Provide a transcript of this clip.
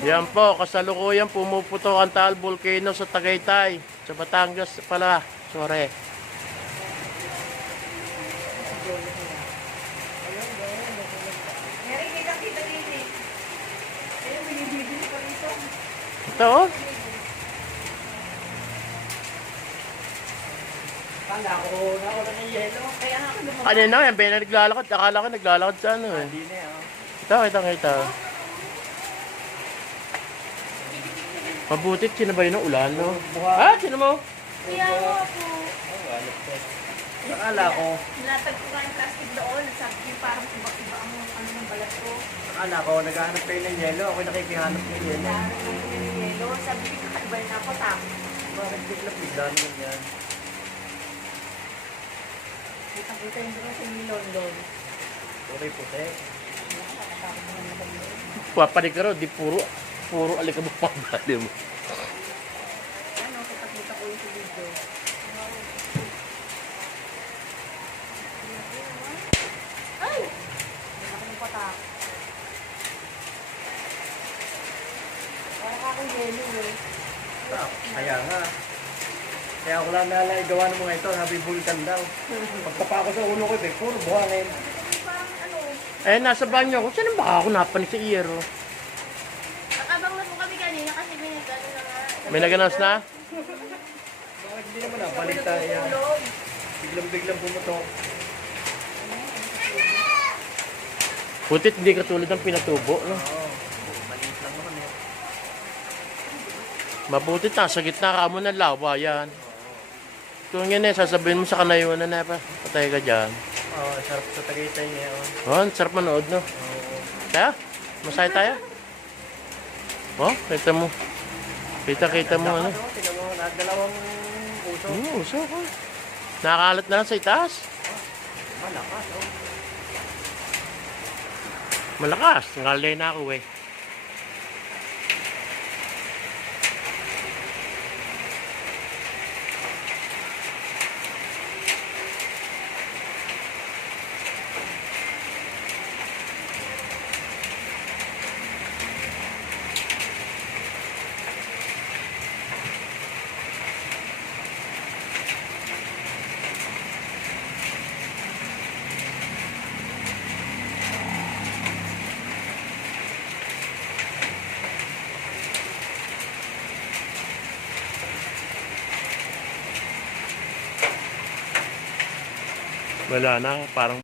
Yan po, kasalukuyan pumuputok ang Taal Volcano sa Tagaytay. Sa Batangas pala. Sorry. Mary, kita-kita din eh. Ayun, binibibili pa rito. Ito oh. Kala ko na ako ng yelo. Kaya nga ako lumabas. Kanina yan, Ben, naglalakad. Akala ko naglalakad sa ano eh. Hindi na oh. Kita. Mabutit, sino ba yun ang ulan, no? Ah, sino mo? Kaya mo ako. Akala ko, Nilatag ko nga yung plastic doon. Sabi niya parang iba ang ano ng balat ko. akala ko, naghahanap kayo ng yelo. Ako nakikihanap ng yelo. Dami ng yelo. Sabi ko kakaiba na ako. Tapos Bakit bigla naman yan? kita-kita yung mga sa London. Puti. Papanig ka rin, di puro alikabok pa ang dali mo. Ano, kita-kita ko yung sa video. Ay! Hindi ako ng patak. Parang akong yelo eh. Kaya nga. Kaya ako lang nalala, gawa ng mga ito, sabi bulkan daw. Pagtapa ko sa ulo ko, puro buhangin. Parang ano, Eh, nasa banyo ako. Saan ba ako napanig sa iyero? nakabang na po kami kanina kasi may nagano na nga. May naganas na? Bakit hindi naman balik tayo yan? Tulog. Biglang bumutok. Putit, hindi katulad ng pinatubo, no? Oo, maliit lang naman eh. Mabuti na, sa gitna ka mo ng lawa, yan. Kung yan eh, sasabihin mo sa kanayunan na, patay ka dyan. Oo, sarap sa Tagaytay niya. Oh, ang sarap manood, no? Oo. Kaya, masaya tayo. Oh, kita mo. Kita mo, ano? Tingnan mo, dalawang uso. Uso ko. Nakakalat na lang sa itaas. Malakas, oh. Malakas, ngalay na ako eh. Wala na, parang